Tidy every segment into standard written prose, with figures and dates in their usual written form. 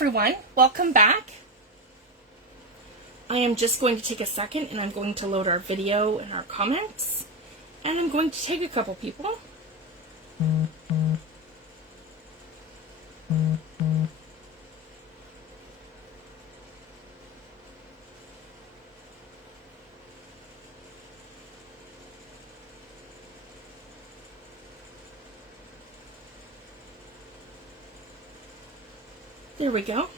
everyone, welcome back. I am just going to take a second and I'm going to load our video and our comments, and I'm going to take a couple people. There we go.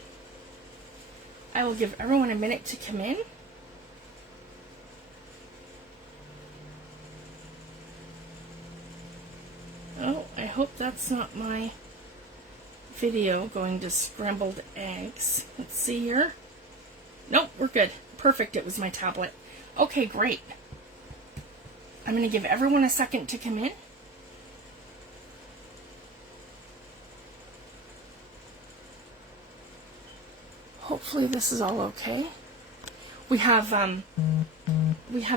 I will give everyone a minute to come in. Oh, I hope that's not my video going to scrambled eggs. Let's see here. Nope, we're good. Perfect, it was my tablet. Okay, great. I'm going to give everyone a second to come in. Hopefully this is all okay. We have a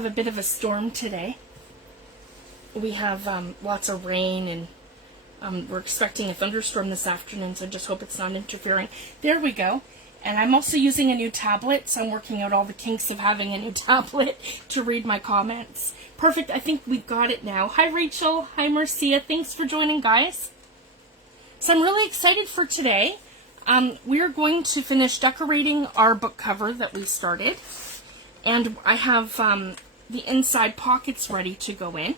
bit of a storm today. We have lots of rain, and we're expecting a thunderstorm this afternoon, so I just hope it's not interfering. There we go. And I'm also using a new tablet, so I'm working out all the kinks of having a new tablet to read my comments. Perfect, I think we've got it now. Hi Rachel, hi Marcia, thanks for joining, guys. So I'm really excited for today. We're going to finish decorating our book cover that we started, and I have the inside pockets ready to go in,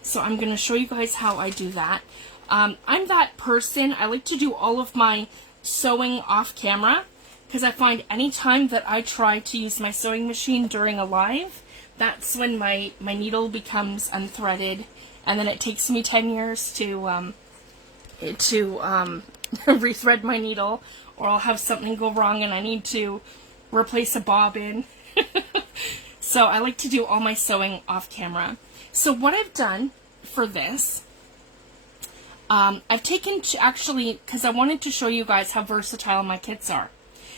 so I'm going to show you guys how I do that. I'm that person, I like to do all of my sewing off camera, because I find any time that I try to use my sewing machine during a live, that's when my needle becomes unthreaded, and then it takes me 10 years to rethread my needle, or I'll have something go wrong and I need to replace a bobbin. So I like to do all my sewing off camera. So what I've done for this, I've taken to actually, because I wanted to show you guys how versatile my kits are.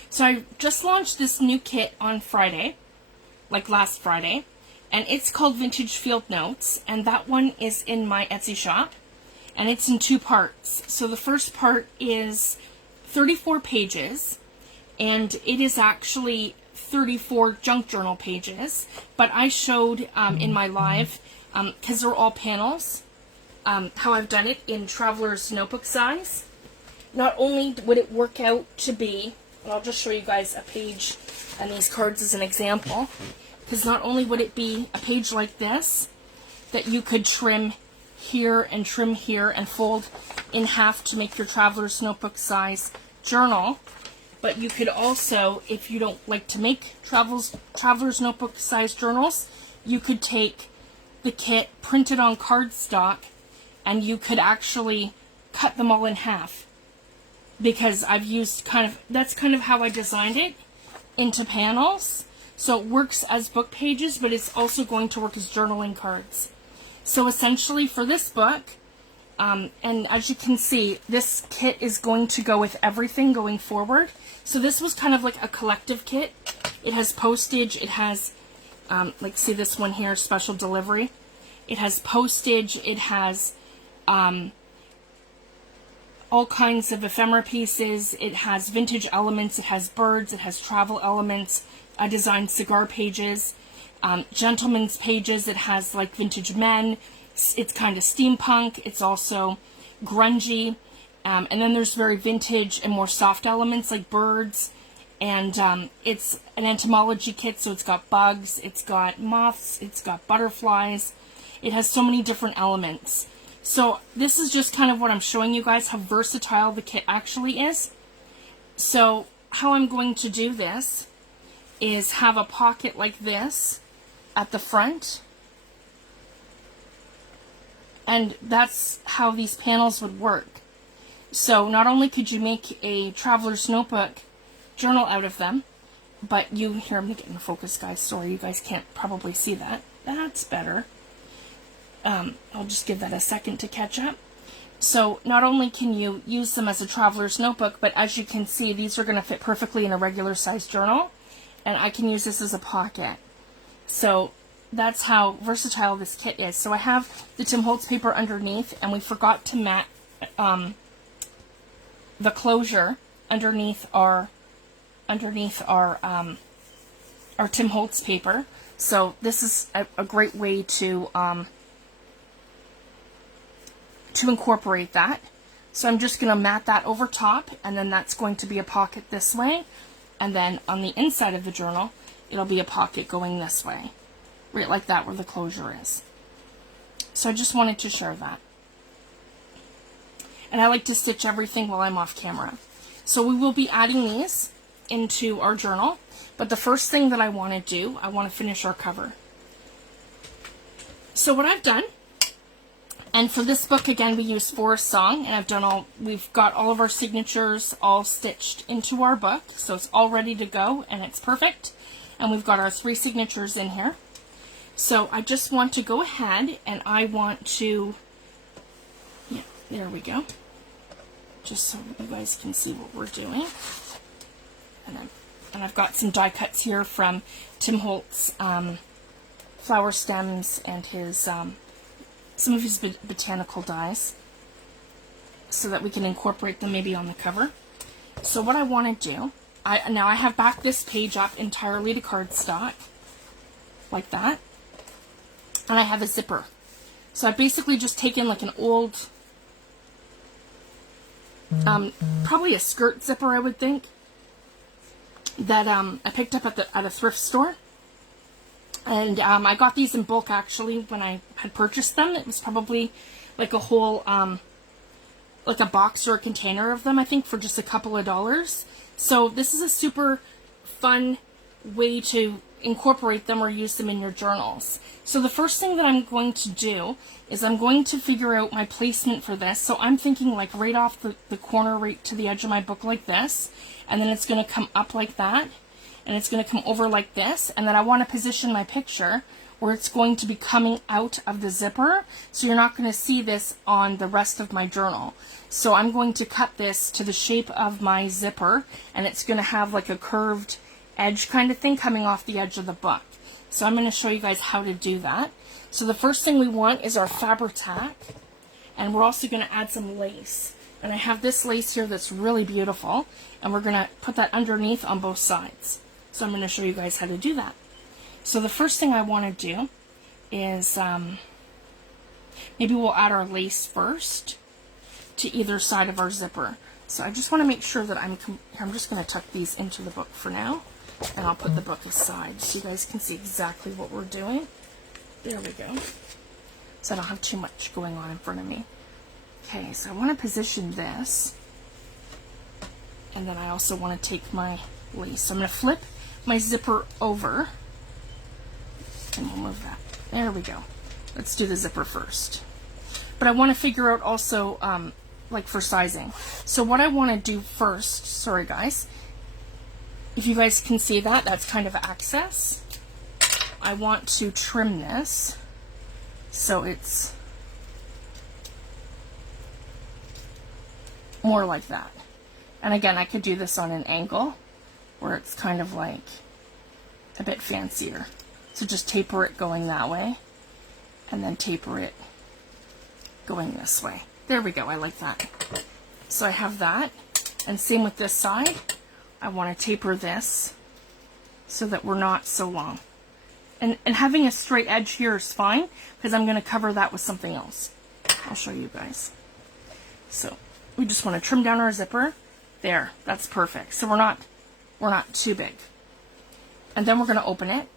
So I just launched this new kit on Friday, like last Friday, and it's called Vintage Field Notes, and that one is in my Etsy shop. And it's in two parts. So the first part is 34 pages, and it is actually 34 junk journal pages, but I showed in my live, because they're all panels, how I've done it in Traveler's Notebook size. Not only would it work out to be, and I'll just show you guys a page and these cards as an example, because not only would it be a page like this that you could trim here and trim here and fold in half to make your Traveler's Notebook size journal, but you could also, if you don't like to make Traveler's Notebook size journals, you could take the kit, print it on cardstock, and you could actually cut them all in half, because I've used that's kind of how I designed it into panels, so it works as book pages, but it's also going to work as journaling cards. So essentially for this book, and as you can see, this kit is going to go with everything going forward. So this was kind of like a collective kit. It has postage, it has, like see this one here, special delivery. It has postage, it has all kinds of ephemera pieces, it has vintage elements, it has birds, it has travel elements, I designed cigar pages. Gentleman's pages, it has like vintage men, it's kind of steampunk, it's also grungy, and then there's very vintage and more soft elements like birds, and it's an entomology kit, so it's got bugs, it's got moths, it's got butterflies, it has so many different elements. So this is just kind of what I'm showing you guys, how versatile the kit actually is. So how I'm going to do this is have a pocket like this at the front, and that's how these panels would work. So not only could you make a Traveler's Notebook journal out of them, but here, I'm getting focus, guys, sorry, you guys can't probably see that. That's better. I'll just give that a second to catch up. So not only can you use them as a Traveler's Notebook, but as you can see, these are going to fit perfectly in a regular size journal, and I can use this as a pocket. So that's how versatile this kit is. So I have the Tim Holtz paper underneath, and we forgot to mat the closure underneath our Tim Holtz paper. So this is a great way to incorporate that. So I'm just going to mat that over top, and then that's going to be a pocket this way, and then on the inside of the journal it'll be a pocket going this way, right like that, where the closure is. So I just wanted to share that. And I like to stitch everything while I'm off camera. So we will be adding these into our journal, but the first thing that I want to do, I want to finish our cover. So what I've done, and for this book again we use Forest Song, and we've got all of our signatures all stitched into our book, so it's all ready to go and it's perfect, and we've got our 3 signatures in here. So I just want to go ahead and I want to, yeah, there we go, just so you guys can see what we're doing. And I've got some die cuts here from Tim Holtz flower stems and his some of his botanical dies, so that we can incorporate them maybe on the cover. So what I want to do, now I have backed this page up entirely to cardstock, like that, and I have a zipper. So I've basically just taken like an old, probably a skirt zipper, I would think, that I picked up at a thrift store. And I got these in bulk actually when I had purchased them. It was probably like a whole, like a box or a container of them, I think, for just a couple of dollars. So this is a super fun way to incorporate them or use them in your journals. So the first thing that I'm going to do is I'm going to figure out my placement for this. So I'm thinking like right off the corner, right to the edge of my book like this, and then it's going to come up like that, and it's going to come over like this, and then I want to position my picture where it's going to be coming out of the zipper, so you're not going to see this on the rest of my journal. So I'm going to cut this to the shape of my zipper, and it's going to have like a curved edge kind of thing coming off the edge of the book. So I'm going to show you guys how to do that. So the first thing we want is our Fabri-Tac, and we're also going to add some lace. And I have this lace here that's really beautiful, and we're going to put that underneath on both sides. So I'm going to show you guys how to do that. So the first thing I want to do is maybe we'll add our lace first to either side of our zipper. So I just want to make sure that I'm just going to tuck these into the book for now, and I'll put the book aside so you guys can see exactly what we're doing. There we go. So I don't have too much going on in front of me. Okay, so I want to position this, and then I also want to take my lace. So I'm going to flip my zipper over, and we'll move that. There we go. Let's do the zipper first. But I want to figure out also, like for sizing. So what I want to do first, sorry guys, if you guys can see that, that's kind of access. I want to trim this so it's more like that. And again, I could do this on an angle where it's kind of like a bit fancier. So just taper it going that way, and then taper it going this way. There we go, I like that. So I have that, and same with this side. I want to taper this so that we're not so long. And having a straight edge here is fine, because I'm going to cover that with something else. I'll show you guys. So we just want to trim down our zipper. There, that's perfect. So we're not too big. And then we're going to open it.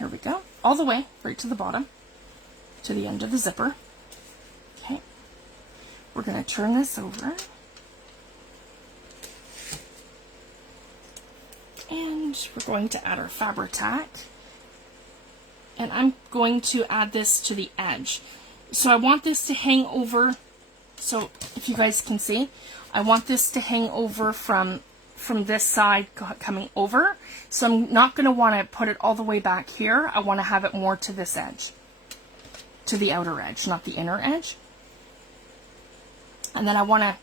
Here we go. All the way right to the bottom, to the end of the zipper. Okay. We're going to turn this over. And we're going to add our Fabri-Tac. And I'm going to add this to the edge. So I want this to hang over. So if you guys can see, I want this to hang over from this side coming over. So I'm not going to want to put it all the way back here. I want to have it more to this edge, to the outer edge, not the inner edge. And then I want to,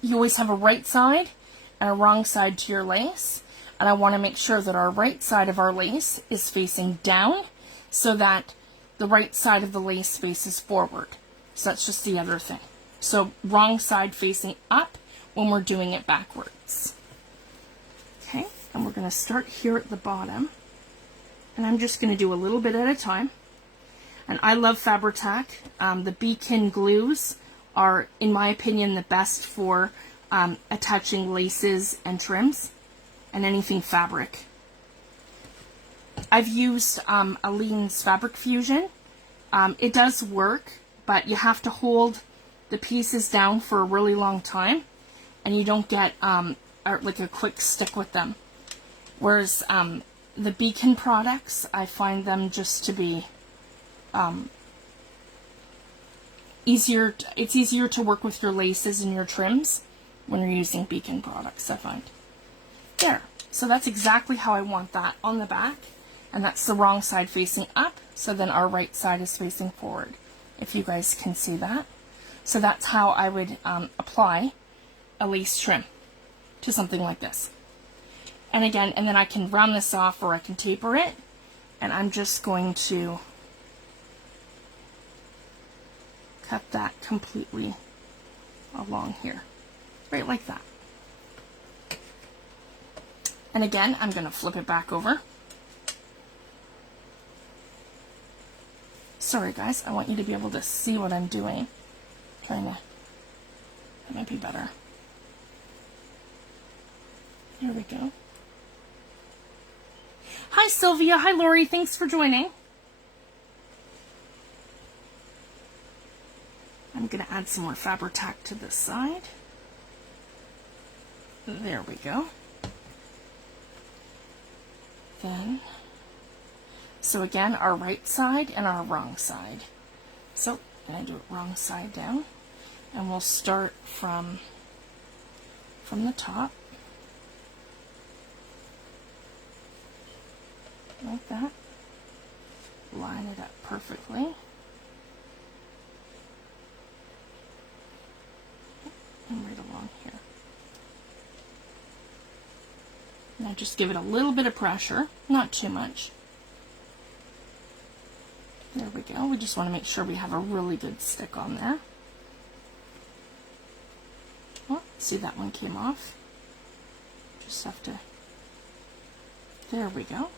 you always have a right side and a wrong side to your lace. And I want to make sure that our right side of our lace is facing down so that the right side of the lace faces forward. So that's just the other thing. So wrong side facing up when we're doing it backwards. Okay, and we're going to start here at the bottom. And I'm just going to do a little bit at a time. And I love Fabri-Tac. The Beacon glues are, in my opinion, the best for attaching laces and trims and anything fabric. I've used Aleene's Fabric Fusion. It does work, but you have to hold the pieces down for a really long time, and you don't get like a quick stick with them. Whereas the Beacon products, I find them just to be easier. It's easier to work with your laces and your trims when you're using Beacon products, I find. There. So that's exactly how I want that on the back. And that's the wrong side facing up. So then our right side is facing forward, if you guys can see that. So that's how I would apply a lace trim to something like this. And again, and then I can round this off or I can taper it. And I'm just going to cut that completely along here. Right like that. And again, I'm going to flip it back over. Sorry guys, I want you to be able to see what I'm doing. That might be better. Here we go. Hi Sylvia, hi Lori, thanks for joining. I'm going to add some more Fabri-Tac to this side. There we go. Then, so again, our right side and our wrong side. So, I'm going to do it wrong side down. And we'll start from the top. Like that. Line it up perfectly. And right along here. Now just give it a little bit of pressure, not too much. There we go. We just want to make sure we have a really good stick on there. Oh, see, that one came off. Just have to, there we go.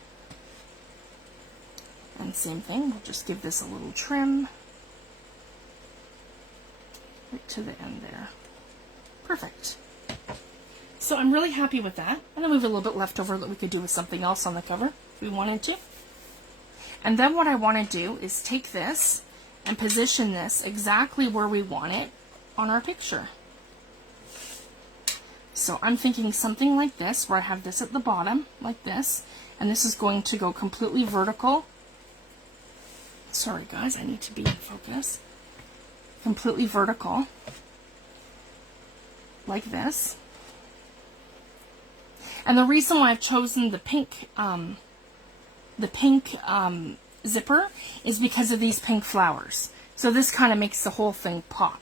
And same thing, we'll just give this a little trim right to the end there. Perfect. So I'm really happy with that. And then we have a little bit left over that we could do with something else on the cover if we wanted to. And then what I want to do is take this and position this exactly where we want it on our picture. So I'm thinking something like this, where I have this at the bottom, like this, and this is going to go completely vertical. Sorry guys, I need to be in focus. Completely vertical, like this. And the reason why I've chosen the pink zipper is because of these pink flowers. So this kind of makes the whole thing pop.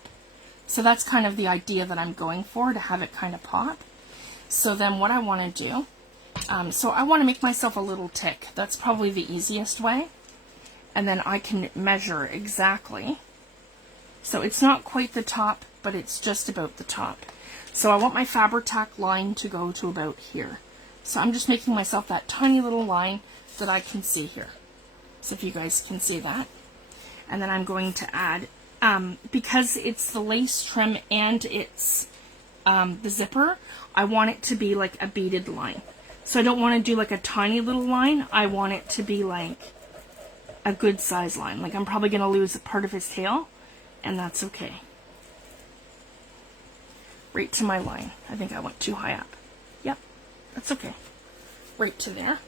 So that's kind of the idea that I'm going for, to have it kind of pop. So then what I want to do, so I want to make myself a little tick. That's probably the easiest way. And then I can measure exactly. So it's not quite the top, but it's just about the top. So I want my Fabri-Tac line to go to about here. So I'm just making myself that tiny little line that I can see here. So if you guys can see that. And then I'm going to add, because it's the lace trim and it's the zipper, I want it to be like a beaded line. So I don't want to do like a tiny little line. I want it to be like a good size line. Like I'm probably going to lose a part of his tail, and that's okay. Right to my line. I think I went too high up. Yep, that's okay. Right to there.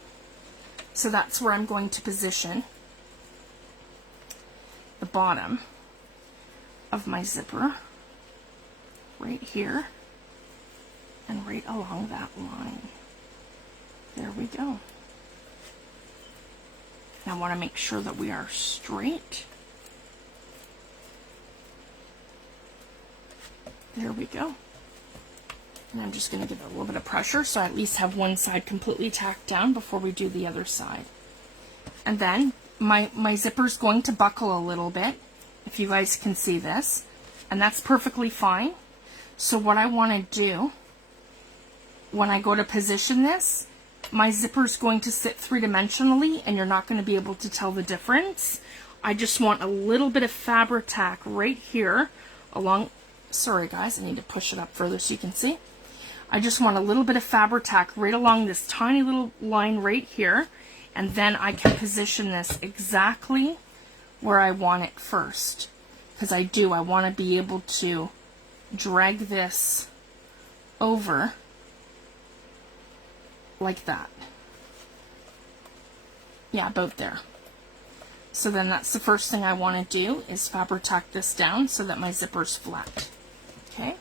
So that's where I'm going to position the bottom of my zipper. Right here. And right along that line. There we go. Now I want to make sure that we are straight. There we go. And I'm just going to give it a little bit of pressure so I at least have one side completely tacked down before we do the other side. And then my zipper's going to buckle a little bit, if you guys can see this. and that's perfectly fine. So what I want to do when I go to position this, my zipper is going to sit three-dimensionally and you're not going to be able to tell the difference. I just want a little bit of Fabri-Tac right here along, sorry guys, I need to push it up further so you can see. I just want a little bit of Fabri-Tac right along this tiny little line right here, and then I can position this exactly where I want it first. Because I want to be able to drag this over like that. Yeah, about there. So then that's the first thing I want to do is Fabri-Tac this down so that my zipper's flat. Okay?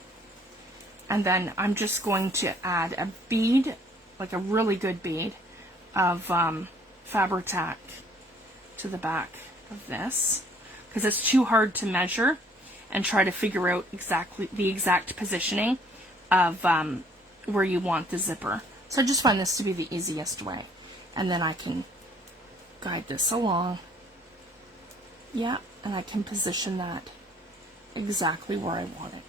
And then I'm just going to add a bead, like a really good bead, of Fabri-Tac to the back of this, because it's too hard to measure and try to figure out exactly the exact positioning of where you want the zipper. So I just find this to be the easiest way. And then I can guide this along. Yeah, and I can position that exactly where I want it.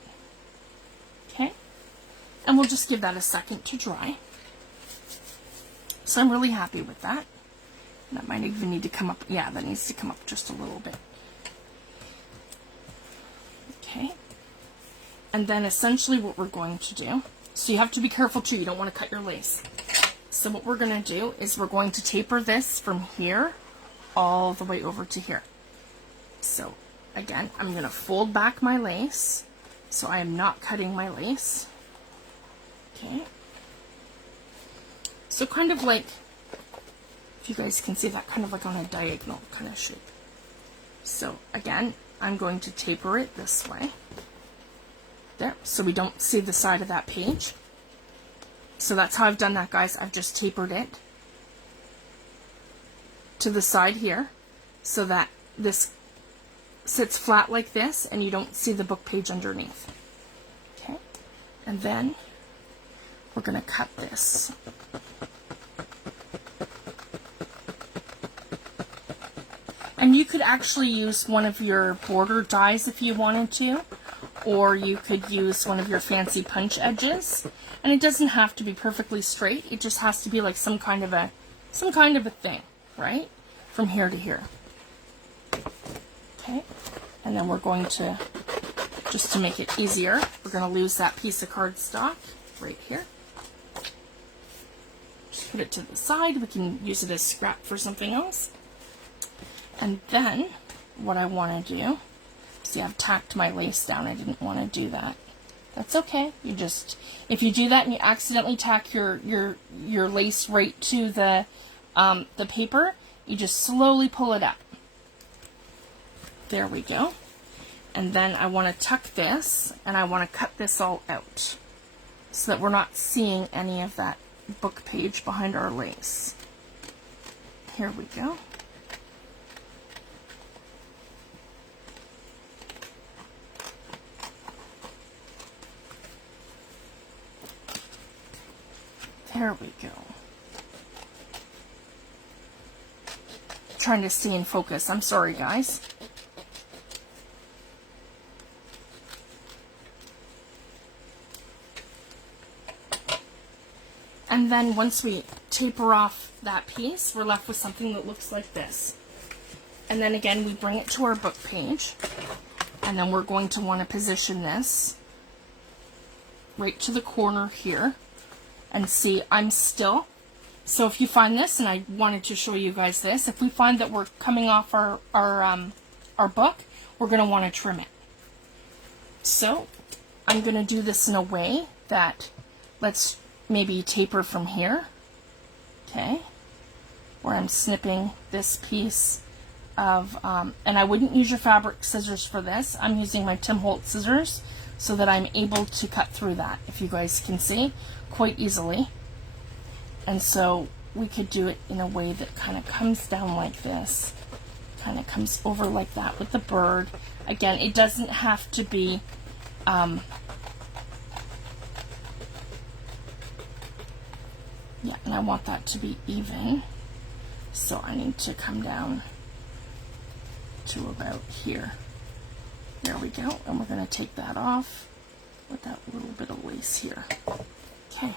Okay? And we'll just give that a second to dry. So I'm really happy with that. That might even need to come up. Yeah, that needs to come up just a little bit. Okay. And then essentially what we're going to do, so you have to be careful too, you don't want to cut your lace. So what we're going to do is we're going to taper this from here all the way over to here. So again, I'm going to fold back my lace, so I am not cutting my lace. Okay. So kind of like, if you guys can see that, kind of like on a diagonal kind of shape. So again, I'm going to taper it this way. There, so we don't see the side of that page. So that's how I've done that, guys. I've just tapered it to the side here so that this sits flat like this and you don't see the book page underneath. Okay, and then we're going to cut this. And you could actually use one of your border dies if you wanted to, or you could use one of your fancy punch edges. And it doesn't have to be perfectly straight. It just has to be like some kind of a thing, right? From here to here. Okay. And then we're going to, just to make it easier, we're going to lose that piece of cardstock right here. Just put it to the side. We can use it as scrap for something else. And then what I want to do, see, I've tacked my lace down. I didn't want to do that. That's okay. You just, if you do that and you accidentally tack your lace right to the paper, you just slowly pull it up. There we go. And then I want to tuck this, and I want to cut this all out so that we're not seeing any of that book page behind our lace. Here we go. There we go. Trying to stay in focus. I'm sorry, guys. And then once we taper off that piece, we're left with something that looks like this. And then again, we bring it to our book page. And then we're going to want to position this right to the corner here. And see, I'm still, so if you find this, and I wanted to show you guys this, if we find that we're coming off our book, we're going to want to trim it. So I'm going to do this in a way that, let's maybe taper from here, okay, where I'm snipping this piece of, and I wouldn't use your fabric scissors for this. I'm using my Tim Holtz scissors so that I'm able to cut through that, if you guys can see, quite easily. And so we could do it in a way that kind of comes down like this, kind of comes over like that with the bird. Again, it doesn't have to be yeah, and I want that to be even, so I need to come down to about here. There we go. And we're going to take that off with that little bit of lace here. Okay.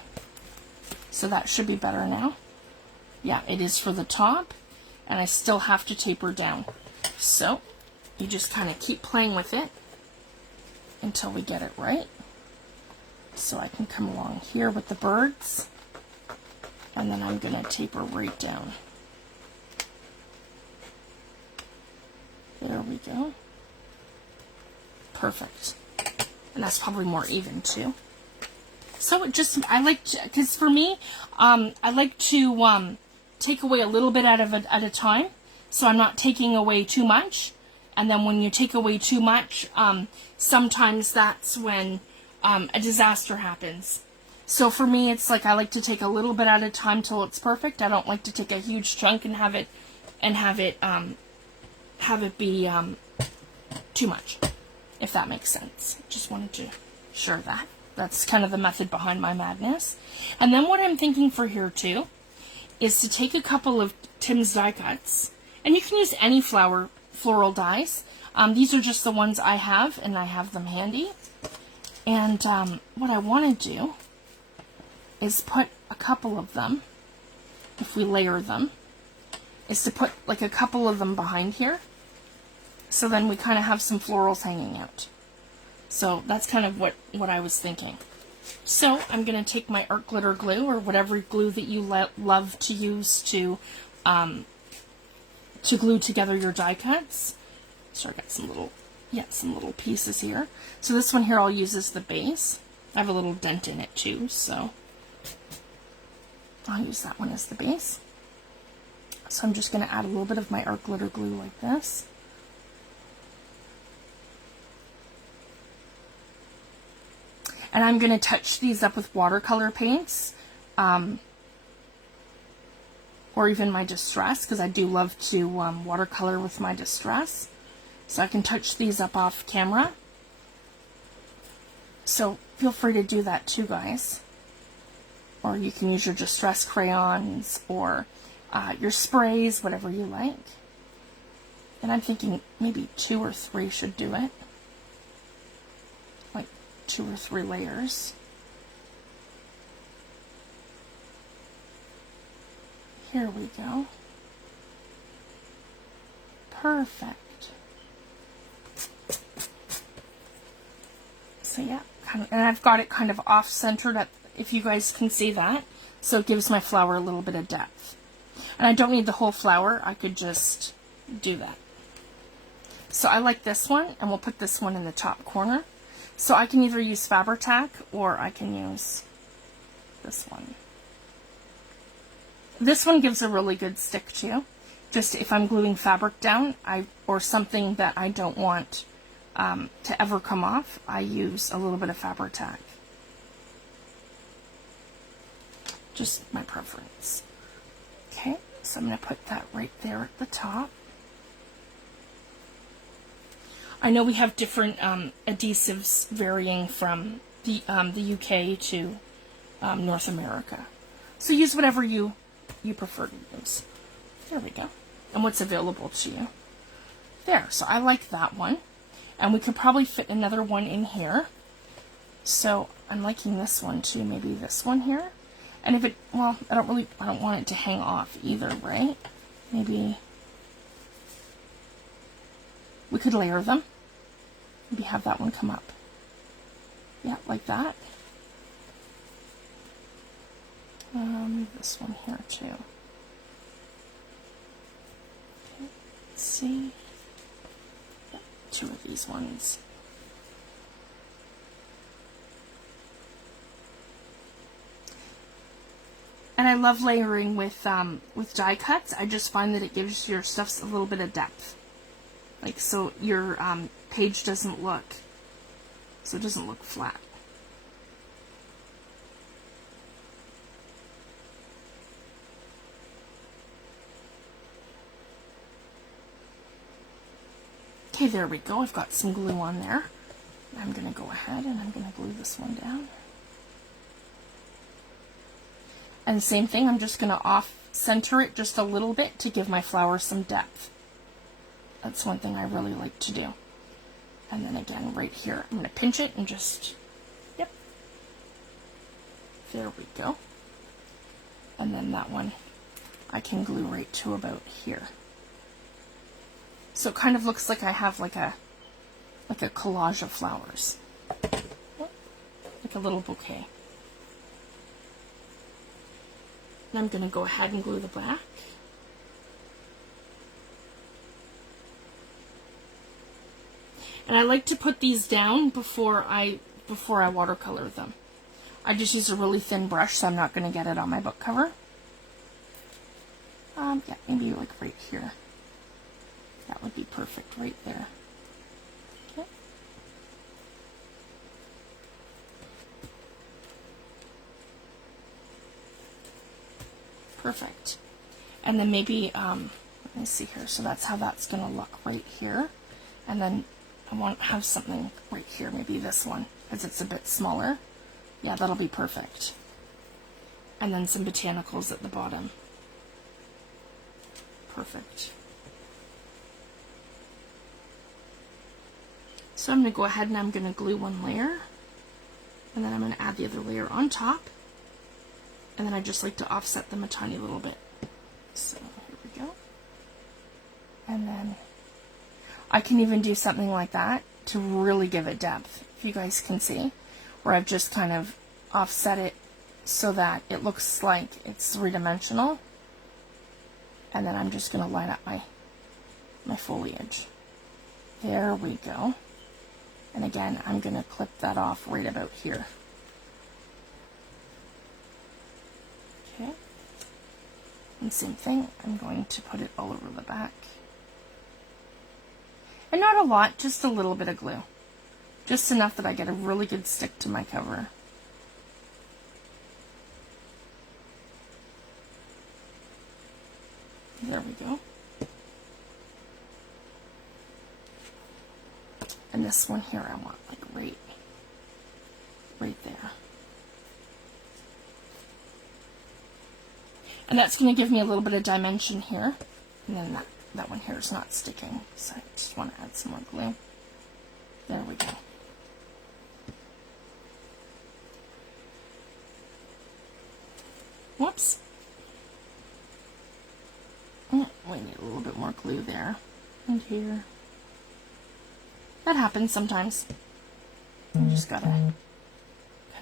So that should be better now. Yeah, it is for the top, and I still have to taper down. So you just kind of keep playing with it until we get it right. So I can come along here with the birds, and then I'm going to taper right down. There we go. Perfect. And that's probably more even too. So it just, I like to, because for me, I like to take away a little bit at a time, so I'm not taking away too much. And then when you take away too much, sometimes that's when a disaster happens. So for me, it's like I like to take a little bit at a time till it's perfect. I don't like to take a huge chunk and have it be too much, if that makes sense. Just wanted to share that. That's kind of the method behind my madness. And then what I'm thinking for here too is to take a couple of Tim's die cuts, and you can use any floral dies. These are just the ones I have, and I have them handy. And what I want to do is put a couple of them, if we layer them, is to put like a couple of them behind here. So then we kind of have some florals hanging out. So that's kind of what I was thinking. So I'm going to take my art glitter glue, or whatever glue that you love to use to glue together your die cuts. So I got some little pieces here. So this one here I'll use as the base. I have a little dent in it too, so I'll use that one as the base. So I'm just going to add a little bit of my art glitter glue like this. And I'm going to touch these up with watercolor paints, or even my Distress, because I do love to watercolor with my Distress. So I can touch these up off camera. So feel free to do that too, guys. Or you can use your Distress crayons, or your sprays, whatever you like. And I'm thinking maybe 2 or 3 should do it. 2 or 3 layers. Here we go. Perfect. So yeah, and I've got it kind of off-centered, if you guys can see that. So it gives my flower a little bit of depth. And I don't need the whole flower, I could just do that. So I like this one, and we'll put this one in the top corner. So I can either use Fabri-Tac, or I can use this one. This one gives a really good stick too. Just if I'm gluing fabric down, or something that I don't want to ever come off, I use a little bit of Fabri-Tac. Just my preference. Okay, so I'm going to put that right there at the top. I know we have different adhesives varying from the UK to North America. So use whatever you prefer to use. There we go. And what's available to you. There, so I like that one. And we could probably fit another one in here. So I'm liking this one too, maybe this one here. And if it, well, I don't want it to hang off either, right? Maybe we could layer them. Maybe have that one come up. Yeah, like that. This one here too. Okay, let's see. Yeah, 2 of these ones. And I love layering with die cuts. I just find that it gives your stuff a little bit of depth. Like, so your page doesn't look flat. Okay, there we go. I've got some glue on there. I'm going to go ahead and I'm going to glue this one down. And same thing, I'm just going to off-center it just a little bit to give my flower some depth. That's one thing I really like to do. And then again, right here, I'm going to pinch it and just, yep. There we go. And then that one I can glue right to about here. So it kind of looks like I have like a collage of flowers. Like a little bouquet. And I'm going to go ahead and glue the back. And I like to put these down before I watercolor them. I just use a really thin brush, so I'm not going to get it on my book cover. Yeah, maybe like right here. That would be perfect right there. Okay. Perfect. And then maybe, let me see here. So that's how that's going to look right here. And then I want to have something right here, maybe this one, because it's a bit smaller. Yeah, that'll be perfect. And then some botanicals at the bottom. Perfect. So I'm going to go ahead and I'm going to glue one layer. And then I'm going to add the other layer on top. And then I just like to offset them a tiny little bit. So here we go. And then I can even do something like that to really give it depth, if you guys can see, where I've just kind of offset it so that it looks like it's three-dimensional. And then I'm just going to line up my foliage. There we go. And again, I'm going to clip that off right about here. Okay. And same thing, I'm going to put it all over the back. And not a lot, just a little bit of glue. Just enough that I get a really good stick to my cover. There we go. And this one here I want like right there. And that's going to give me a little bit of dimension here. And then that one here is not sticking, so I just want to add some more glue. There we go. Whoops. We need a little bit more glue there and here. That happens sometimes. You just gotta kind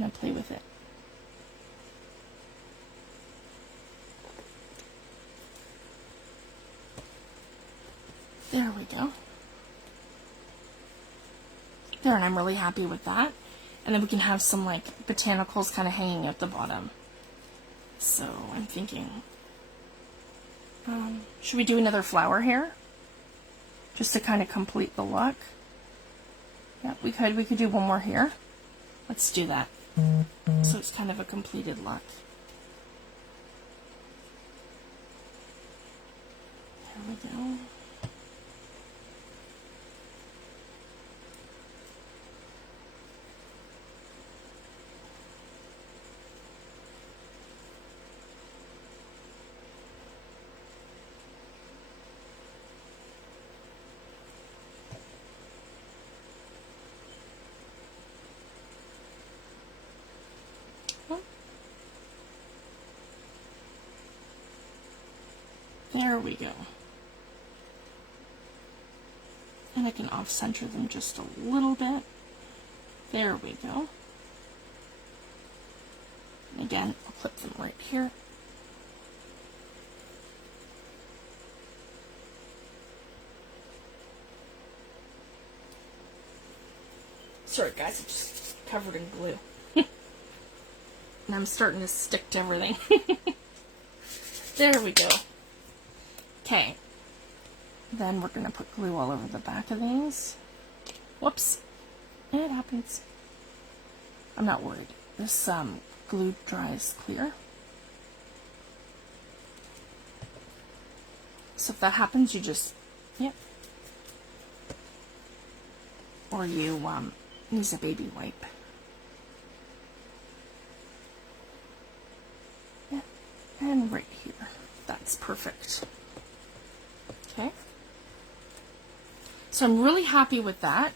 of play with it. There we go. There, and I'm really happy with that. And then we can have some like botanicals kind of hanging at the bottom. So I'm thinking, should we do another flower here? Just to kind of complete the look. Yeah, we could do one more here. Let's do that. So it's kind of a completed look. There we go. There we go. And I can off-center them just a little bit. There we go. And again, I'll clip them right here. Sorry guys, I'm just covered in glue. And I'm starting to stick to everything. There we go. Okay. Then we're going to put glue all over the back of these. Whoops. It happens. I'm not worried. This glue dries clear. So if that happens, you just, yep. Or you use a baby wipe. Yeah. And right here. That's perfect. Okay. So I'm really happy with that.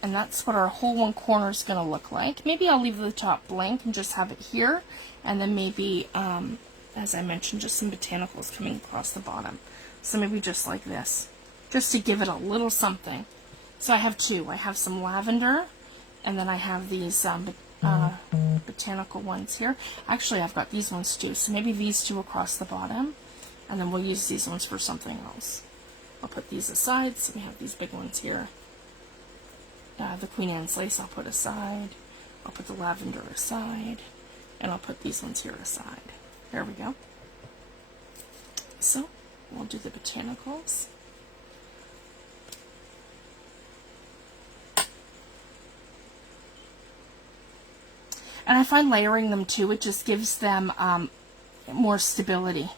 And that's what our whole one corner is going to look like. Maybe I'll leave the top blank and just have it here. And then maybe, as I mentioned, just some botanicals coming across the bottom. So maybe just like this, just to give it a little something. So I have two. I have some lavender, and then I have these botanical ones here. Actually, I've got these ones too. So maybe these two across the bottom, and then we'll use these ones for something else. I'll put these aside, so we have these big ones here. The Queen Anne's lace I'll put aside. I'll put the lavender aside. And I'll put these ones here aside. There we go. So, we'll do the botanicals. And I find layering them too, it just gives them more stability.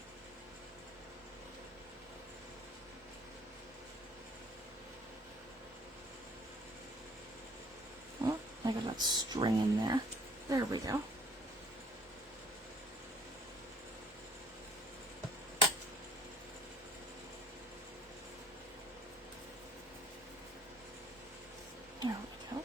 I got that string in there. There we go. There we go.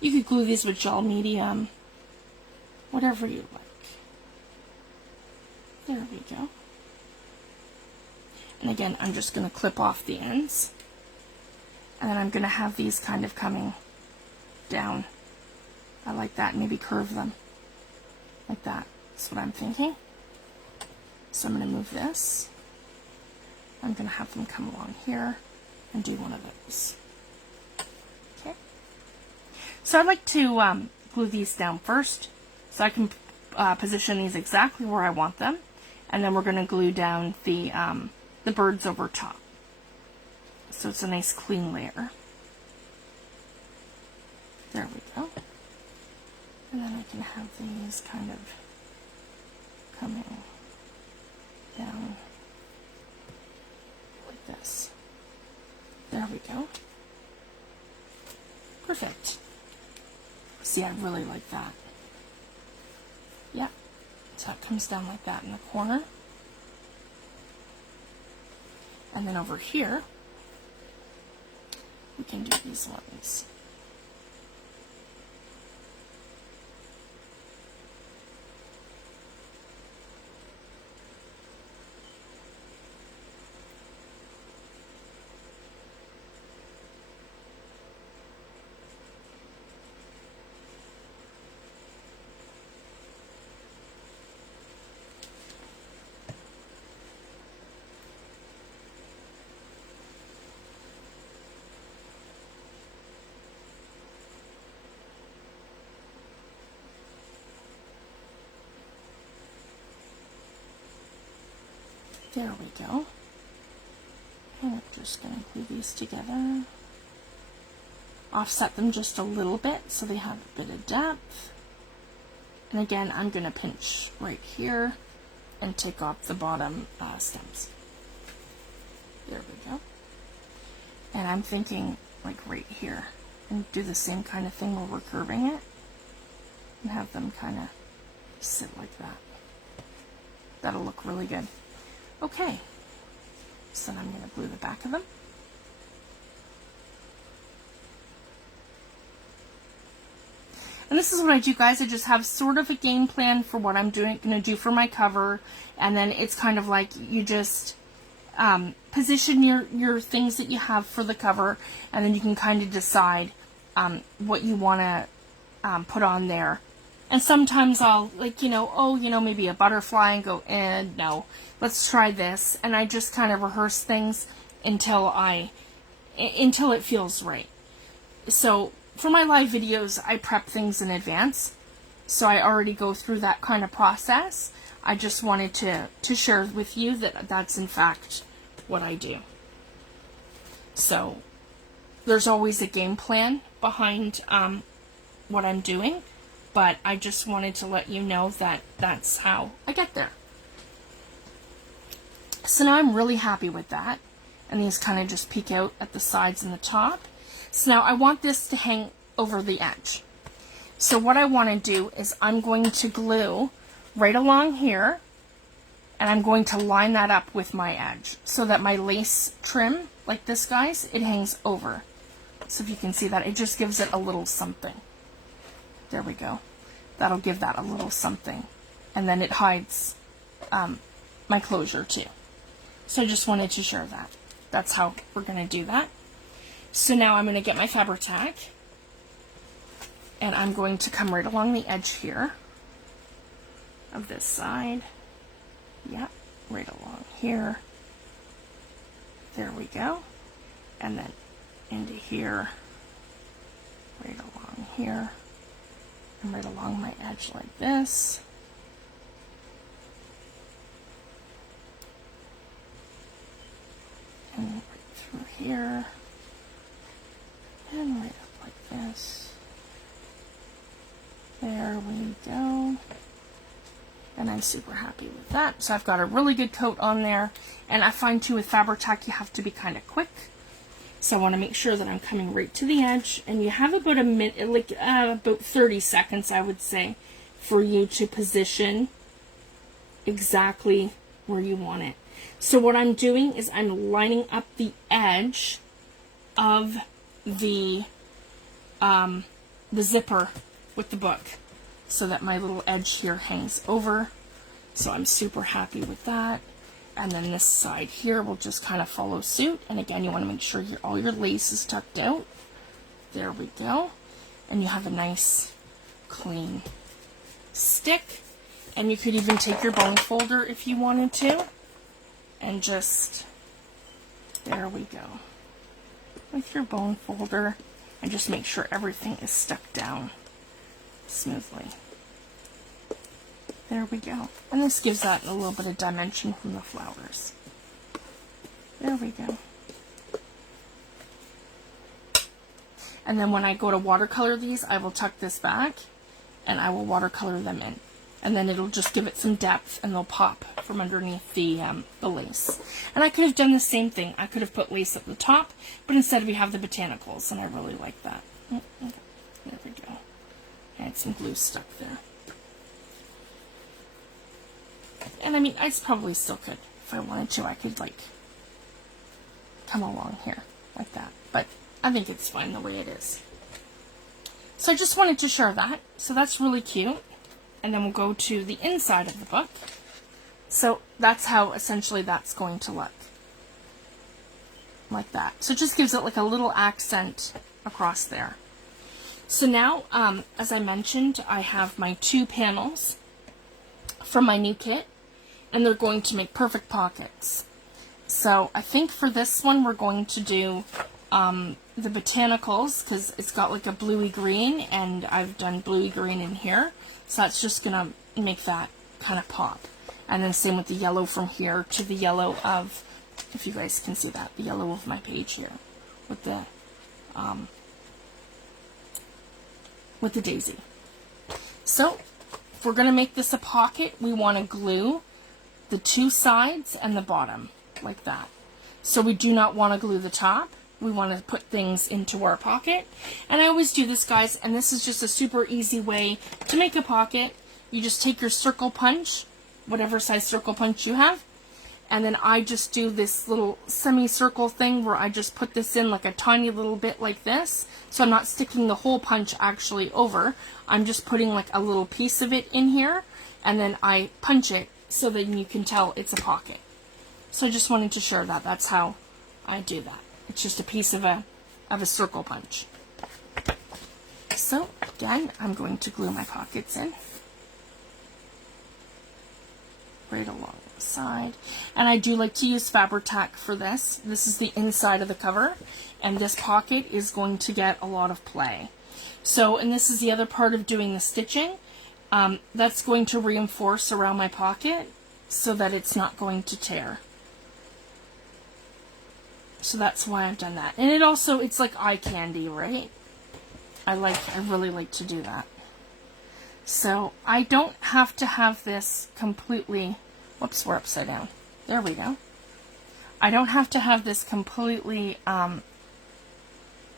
You could glue these with gel medium, whatever you like. There we go. And again, I'm just going to clip off the ends. And then I'm going to have these kind of coming down. I like that. Maybe curve them like that. That's what I'm thinking. So I'm going to move this. I'm going to have them come along here and do one of those. Okay. So I'd like to glue these down first so I can position these exactly where I want them. And then we're going to glue down the birds over top. So it's a nice clean layer. There we go. And then I can have these kind of coming down like this. There we go. Perfect. See, I really like that. Yep. So it comes down like that in the corner. And then over here, we can do these ones. There we go. And I'm just going to glue these together. Offset them just a little bit so they have a bit of depth. And again, I'm going to pinch right here and take off the bottom stems. There we go. And I'm thinking like right here. And do the same kind of thing where we're curving it. And have them kind of sit like that. That'll look really good. Okay, so then I'm going to glue the back of them. And this is what I do, guys. I just have sort of a game plan for what I'm going to do for my cover, and then it's kind of like you just position your things that you have for the cover, and then you can kind of decide what you want to put on there. And sometimes I'll, like, maybe a butterfly and go, no, let's try this. And I just kind of rehearse things until it feels right. So for my live videos, I prep things in advance. So I already go through that kind of process. I just wanted to share with you that that's in fact what I do. So there's always a game plan behind what I'm doing. But I just wanted to let you know that that's how I get there. So now I'm really happy with that. And these kind of just peek out at the sides and the top. So now I want this to hang over the edge. So what I want to do is I'm going to glue right along here, and I'm going to line that up with my edge so that my lace trim, like this, guys, it hangs over. So if you can see that, it just gives it a little something. There we go. That'll give that a little something. And then it hides my closure too. So I just wanted to share that. That's how we're going to do that. So now I'm going to get my Fabri-Tac, and I'm going to come right along the edge here of this side. Yep, right along here. There we go. And then into here, right along here, and right along my edge like this. And right through here, and right up like this. There we go. And I'm super happy with that. So I've got a really good coat on there. And I find too with Fabri-Tac you have to be kind of quick. So I want to make sure that I'm coming right to the edge. And you have about a minute, like about 30 seconds, I would say, for you to position exactly where you want it. So what I'm doing is I'm lining up the edge of the zipper with the book, so that my little edge here hangs over. So I'm super happy with that. And then this side here will just kind of follow suit. And again, you want to make sure all your lace is tucked out. There we go. And you have a nice clean stick. And you could even take your bone folder if you wanted to. And just, there we go. With your bone folder. And just make sure everything is stuck down smoothly. There we go. And this gives that a little bit of dimension from the flowers. There we go. And then when I go to watercolor these, I will tuck this back and I will watercolor them in. And then it'll just give it some depth and they'll pop from underneath the lace. And I could have done the same thing. I could have put lace at the top, but instead we have the botanicals, and I really like that. There we go. I had some glue stuck there. And I mean, I probably still could, if I wanted to, I could like come along here like that. But I think it's fine the way it is. So I just wanted to share that. So that's really cute. And then we'll go to the inside of the book. So that's how essentially that's going to look. Like that. So it just gives it like a little accent across there. So now, as I mentioned, I have my 2 panels from my new kit, and they're going to make perfect pockets. So I think for this one we're going to do the botanicals, because it's got like a bluey green, and I've done bluey green in here. So that's just going to make that kind of pop. And then same with the yellow from here to the yellow of, if you guys can see that, the yellow of my page here with the daisy. So if we're going to make this a pocket, we want to glue the 2 sides and the bottom like that. So we do not want to glue the top. We want to put things into our pocket. And I always do this, guys, and this is just a super easy way to make a pocket. You just take your circle punch, whatever size circle punch you have, and then I just do this little semicircle thing where I just put this in like a tiny little bit like this. So I'm not sticking the whole punch actually over. I'm just putting like a little piece of it in here, and then I punch it so that you can tell it's a pocket. So I just wanted to share that. That's how I do that. It's just a piece of a circle punch. So again, I'm going to glue my pockets in right along the side. And I do like to use Fabri-Tac for this. This is the inside of the cover, and this pocket is going to get a lot of play. So, and this is the other part of doing the stitching. That's going to reinforce around my pocket so that it's not going to tear. So that's why I've done that. And it also, it's like eye candy, right? I really like to do that. So I don't have to have this completely, whoops, we're upside down. There we go. I don't have to have this completely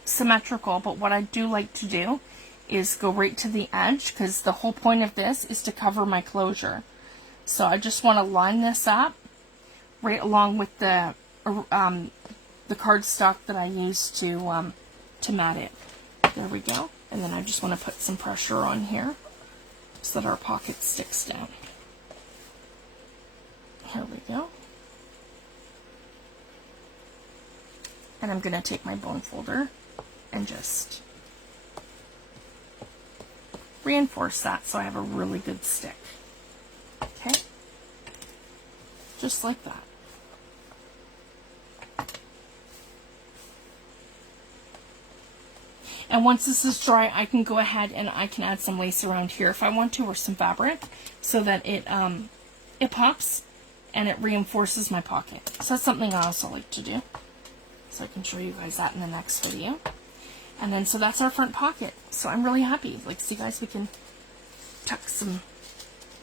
symmetrical, but what I do like to do is go right to the edge, because the whole point of this is to cover my closure. So I just want to line this up right along with the cardstock that I used to mat it. There we go. And then I just want to put some pressure on here so that our pocket sticks down. Here we go. And I'm going to take my bone folder and just reinforce that so I have a really good stick. Okay? Just like that. And once this is dry, I can go ahead and I can add some lace around here if I want to, or some fabric, so that it pops and it reinforces my pocket. So that's something I also like to do. So I can show you guys that in the next video. And then, so that's our front pocket. So I'm really happy. Like, see guys, we can tuck some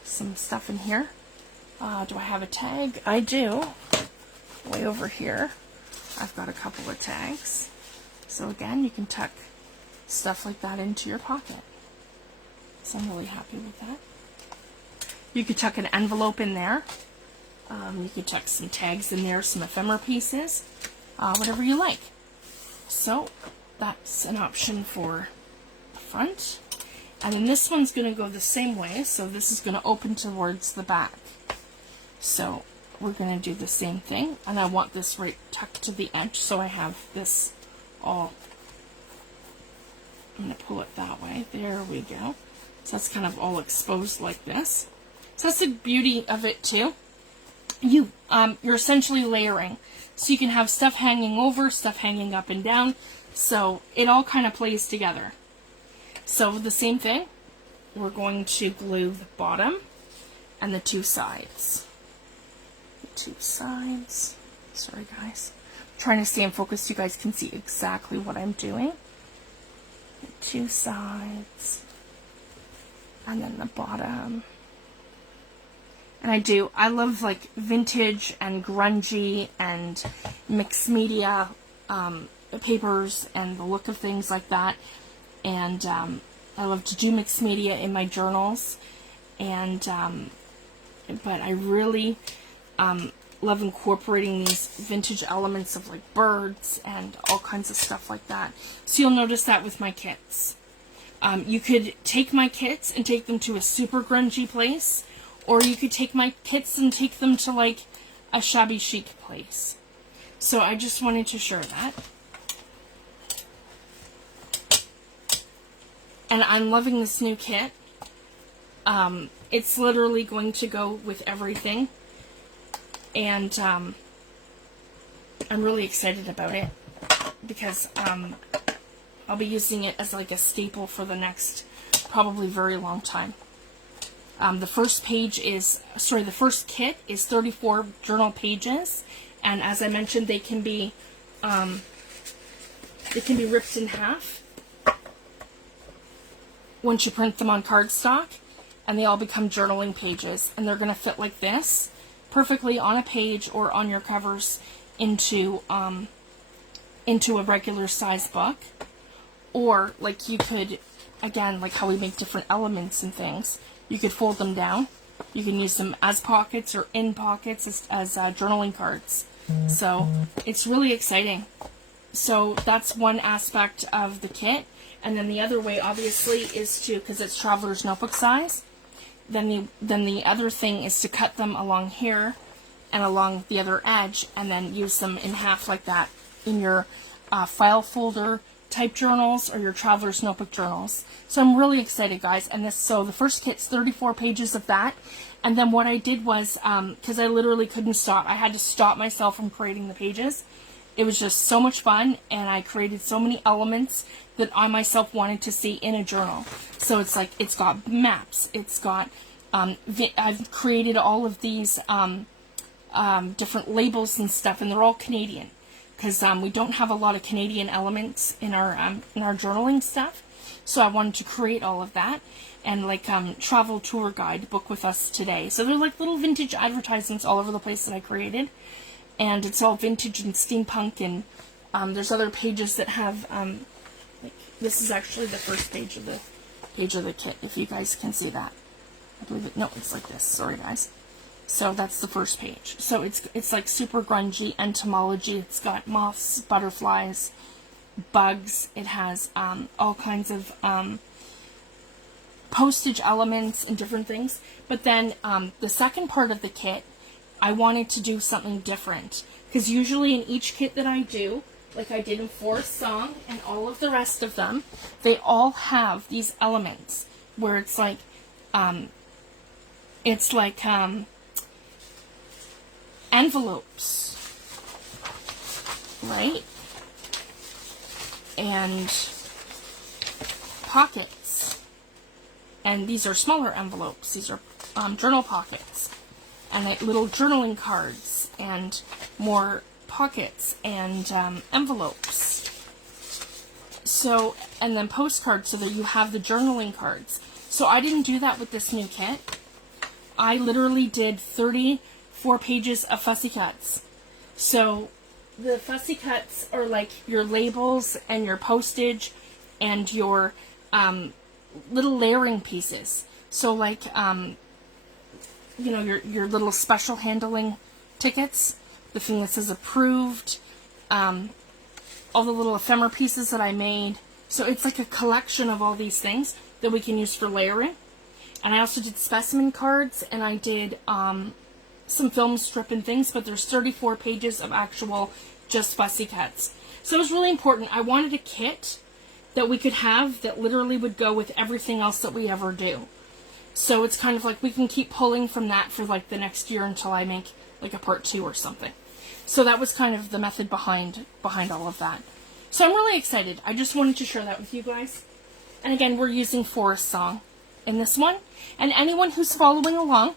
stuff in here. Do I have a tag? I do. Way over here, I've got a couple of tags. So again, you can tuck stuff like that into your pocket. So I'm really happy with that. You could tuck an envelope in there. You could tuck some tags in there, some ephemera pieces, whatever you like. So that's an option for the front. And then this one's going to go the same way. So this is going to open towards the back. So we're going to do the same thing. And I want this right tucked to the edge, so I have this all. I'm going to pull it that way. There we go. So that's kind of all exposed like this. So that's the beauty of it too. You're essentially layering. So you can have stuff hanging over, stuff hanging up and down. So it all kind of plays together. So the same thing, we're going to glue the bottom and the two sides. The two sides. Sorry guys. I'm trying to stay in focus so you guys can see exactly what I'm doing. The two sides. And then the bottom. And I love like vintage and grungy and mixed media papers and the look of things like that. And I love to do mixed media in my journals. And but I really love incorporating these vintage elements of like birds and all kinds of stuff like that. So you'll notice that with my kits. You could take my kits and take them to a super grungy place, or you could take my kits and take them to like a shabby chic place. So I just wanted to share that. And I'm loving this new kit. It's literally going to go with everything. And I'm really excited about it because I'll be using it as like a staple for the next probably very long time. The first kit is 34 journal pages, and as I mentioned, they can be ripped in half once you print them on cardstock, and they all become journaling pages, and they're going to fit like this perfectly on a page or on your covers into a regular size book. Or like you could, again, like how we make different elements and things, you could fold them down. You can use them as pockets or in pockets as journaling cards. So it's really exciting. So that's one aspect of the kit. And then the other way, obviously, is to, because it's traveler's notebook size, then the other thing is to cut them along here and along the other edge, and then use them in half like that in your file folder type journals or your traveler's notebook journals. So I'm really excited, guys. And so the first kit's 34 pages of that. And then what I did was, because I literally couldn't stop, I had to stop myself from creating the pages. It was just so much fun, and I created so many elements that I myself wanted to see in a journal. So it's like, it's got maps, it's got, I've created all of these different labels and stuff, and they're all Canadian. Because we don't have a lot of Canadian elements in our journaling stuff. So I wanted to create all of that. And like travel tour guide, book with us today. So they're like little vintage advertisements all over the place that I created. And it's all vintage and steampunk. And there's other pages that have, like, this is actually the first page of page of the kit, if you guys can see that. I believe it, no, it's like this, sorry guys. So that's the first page. So it's like super grungy entomology. It's got moths, butterflies, bugs. It has all kinds of postage elements and different things. But then the second part of the kit, I wanted to do something different. Because usually in each kit that I do, like I did in Forest Song and all of the rest of them, they all have these elements where it's like envelopes, right? And pockets. And these are smaller envelopes. These are journal pockets. And little journaling cards and more pockets and envelopes. So, and then postcards so that you have the journaling cards. So I didn't do that with this new kit. I literally did 34 pages of fussy cuts. So the fussy cuts are like your labels and your postage and your little layering pieces. So like, you know, your little special handling tickets, the thing that says approved, all the little ephemera pieces that I made. So it's like a collection of all these things that we can use for layering. And I also did specimen cards, and I did some film strip and things, but there's 34 pages of actual just fussy cuts. So it was really important. I wanted a kit that we could have that literally would go with everything else that we ever do. So it's kind of like we can keep pulling from that for like the next year until I make like a part 2 or something. So that was kind of the method behind all of that. So I'm really excited. I just wanted to share that with you guys. And again, we're using Forest Song in this one. And anyone who's following along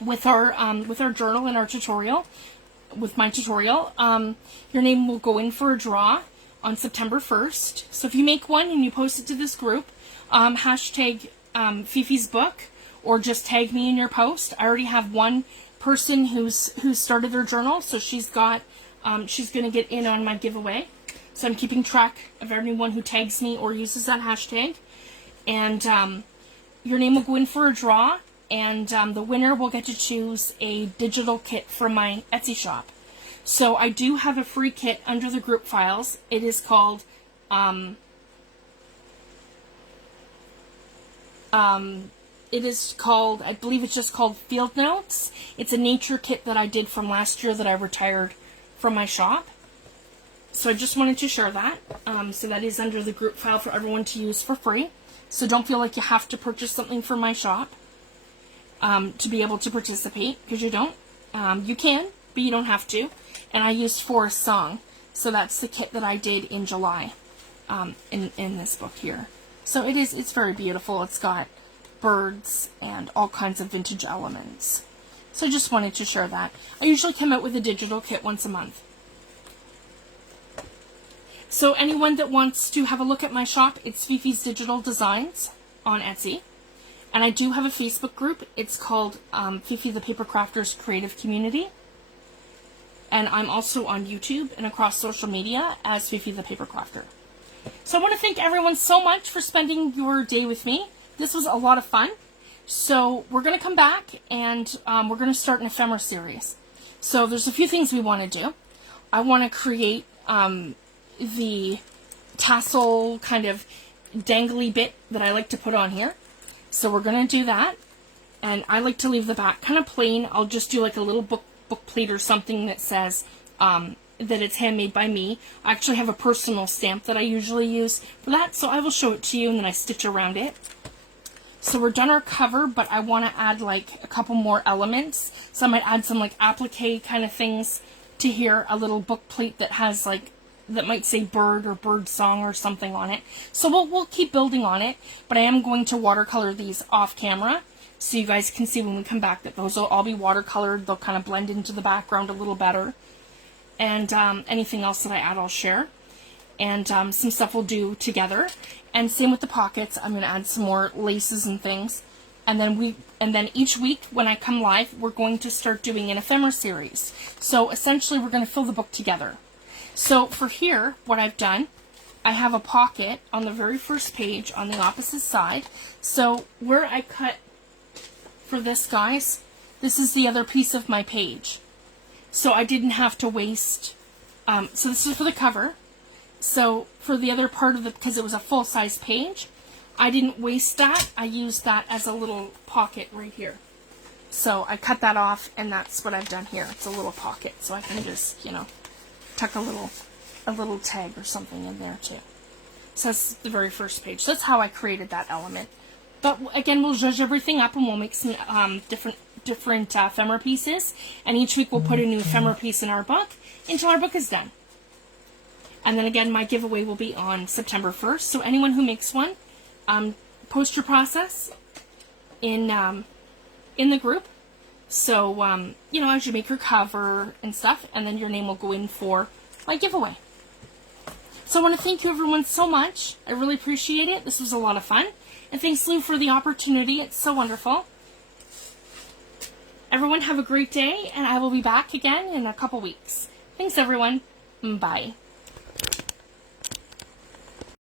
with our journal and our tutorial, with my tutorial, your name will go in for a draw on September 1st. So if you make one and you post it to this group, hashtag Fifi's book, or just tag me in your post. I already have one person who's started their journal, so she's got she's gonna get in on my giveaway. So I'm keeping track of everyone who tags me or uses that hashtag, and your name will go in for a draw, and the winner will get to choose a digital kit from my Etsy shop. So I do have a free kit under the group files. It is called I believe it's just called Field Notes. It's a nature kit that I did from last year that I retired from my shop. So I just wanted to share that. So that is under the group file for everyone to use for free. So don't feel like you have to purchase something from my shop to be able to participate, because you don't. You can, but you don't have to. And I used Forest Song. So that's the kit that I did in July in this book here. So it's very beautiful. It's got birds and all kinds of vintage elements. So I just wanted to share that. I usually come out with a digital kit once a month. So anyone that wants to have a look at my shop, it's Fifi's Digital Designs on Etsy. And I do have a Facebook group. It's called Fifi the Paper Crafters Creative Community. And I'm also on YouTube and across social media as Fifi the Paper Crafter. So I want to thank everyone so much for spending your day with me. This was a lot of fun. So we're going to come back and we're going to start an ephemera series. So there's a few things we want to do. I want to create the tassel kind of dangly bit that I like to put on here. So we're going to do that. And I like to leave the back kind of plain. I'll just do like a little book plate or something that says that it's handmade by me. I actually have a personal stamp that I usually use for that, so I will show it to you and then I stitch around it. So we're done our cover, but I want to add like a couple more elements. So I might add some like applique kind of things to here, a little book plate that has like, that might say bird or bird song or something on it. So we'll keep building on it, but I am going to watercolor these off camera so you guys can see when we come back that those will all be watercolored. They'll kind of blend into the background a little better. And anything else that I add, I'll share. And some stuff we'll do together. And same with the pockets. I'm going to add some more laces and things. And then each week when I come live, we're going to start doing an ephemera series. So essentially, we're going to fill the book together. So for here, what I've done, I have a pocket on the very first page on the opposite side. So where I cut for this, guys, this is the other piece of my page. So I didn't have to waste, so this is for the cover. So for the other part of the, because it was a full-size page, I didn't waste that. I used that as a little pocket right here. So I cut that off, and that's what I've done here. It's a little pocket, so I can just, you know, tuck a little tag or something in there too. So that's the very first page. So that's how I created that element. But again, we'll zhuzh everything up, and we'll make some different ephemera pieces. And each week we'll put a new ephemera piece in our book until our book is done. And then again, my giveaway will be on September 1st. So anyone who makes one, post your process in the group. So, you know, as you make your cover and stuff, and then your name will go in for my giveaway. So I want to thank you everyone so much. I really appreciate it. This was a lot of fun. And thanks, Lou, for the opportunity. It's so wonderful. Everyone have a great day, and I will be back again in a couple weeks. Thanks, everyone. Bye.